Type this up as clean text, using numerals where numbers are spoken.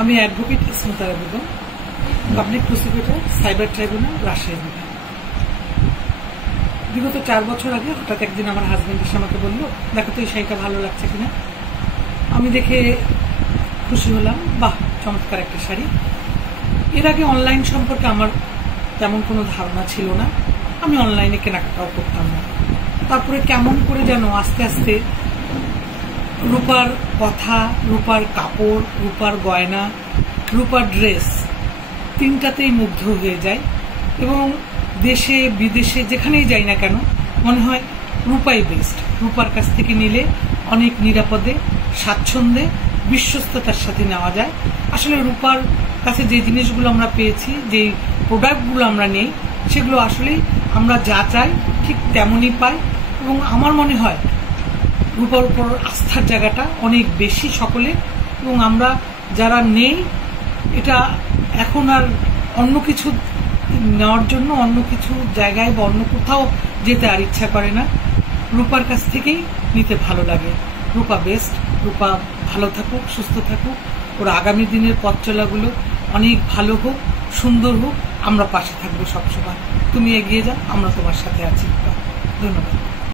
আমি advocate Smita Begum, public prosecutor, cyber tribunal, Rajshahi বিভাগ। বিগত 4 বছর আগে হঠাৎ একদিন আমার হাজবেন্ড এসে আমাকে বলল, দেখো তো এই শাড়িটা ভালো লাগছে কিনা। আমি দেখে খুশি হলাম, বাহ চমৎকার একটা শাড়ি। এর আগে অনলাইন সম্পর্কে আমার তেমন কোনো ধারণা ছিল না, আমি অনলাইনে কেনাকাটাও করতাম না। তারপরে কেমন করে যেন আস্তে আস্তে রূপার কথা, রূপার কাপড়, রূপার গয়না, রূপার ড্রেস তিনটাতেই মুগ্ধ হয়ে যায় এবং দেশে বিদেশে যেখানেই যাই না কেন মনে হয় রূপাই বেস্ট। রূপার কাছ থেকে নিলে অনেক নিরাপদে, স্বাচ্ছন্দ্যে, বিশ্বস্ততার সাথে নেওয়া যায়। আসলে রূপার কাছে যে জিনিসগুলো আমরা পেয়েছি, যে প্রোডাক্টগুলো আমরা নেই, সেগুলো আসলে আমরা যা চাই ঠিক তেমনই পাই এবং আমার মনে হয় রূপার উপর আস্থার জায়গাটা অনেক বেশি সকলে। এবং আমরা যারা নেই, এটা এখন আর অন্য কিছু নেওয়ার জন্য অন্য কিছু জায়গায় বা অন্য কোথাও যেতে আর ইচ্ছা করে না। রূপার কাছ থেকেই নিতে ভালো লাগে। রূপা বেস্ট। রূপা ভালো থাকুক, সুস্থ থাকুক, ওর আগামী দিনের পথ চলাগুলো অনেক ভালো হোক, সুন্দর হোক। আমরা পাশে থাকবো সবসময়। তুমি এগিয়ে যাও, আমরা তোমার সাথে আছি। ধন্যবাদ।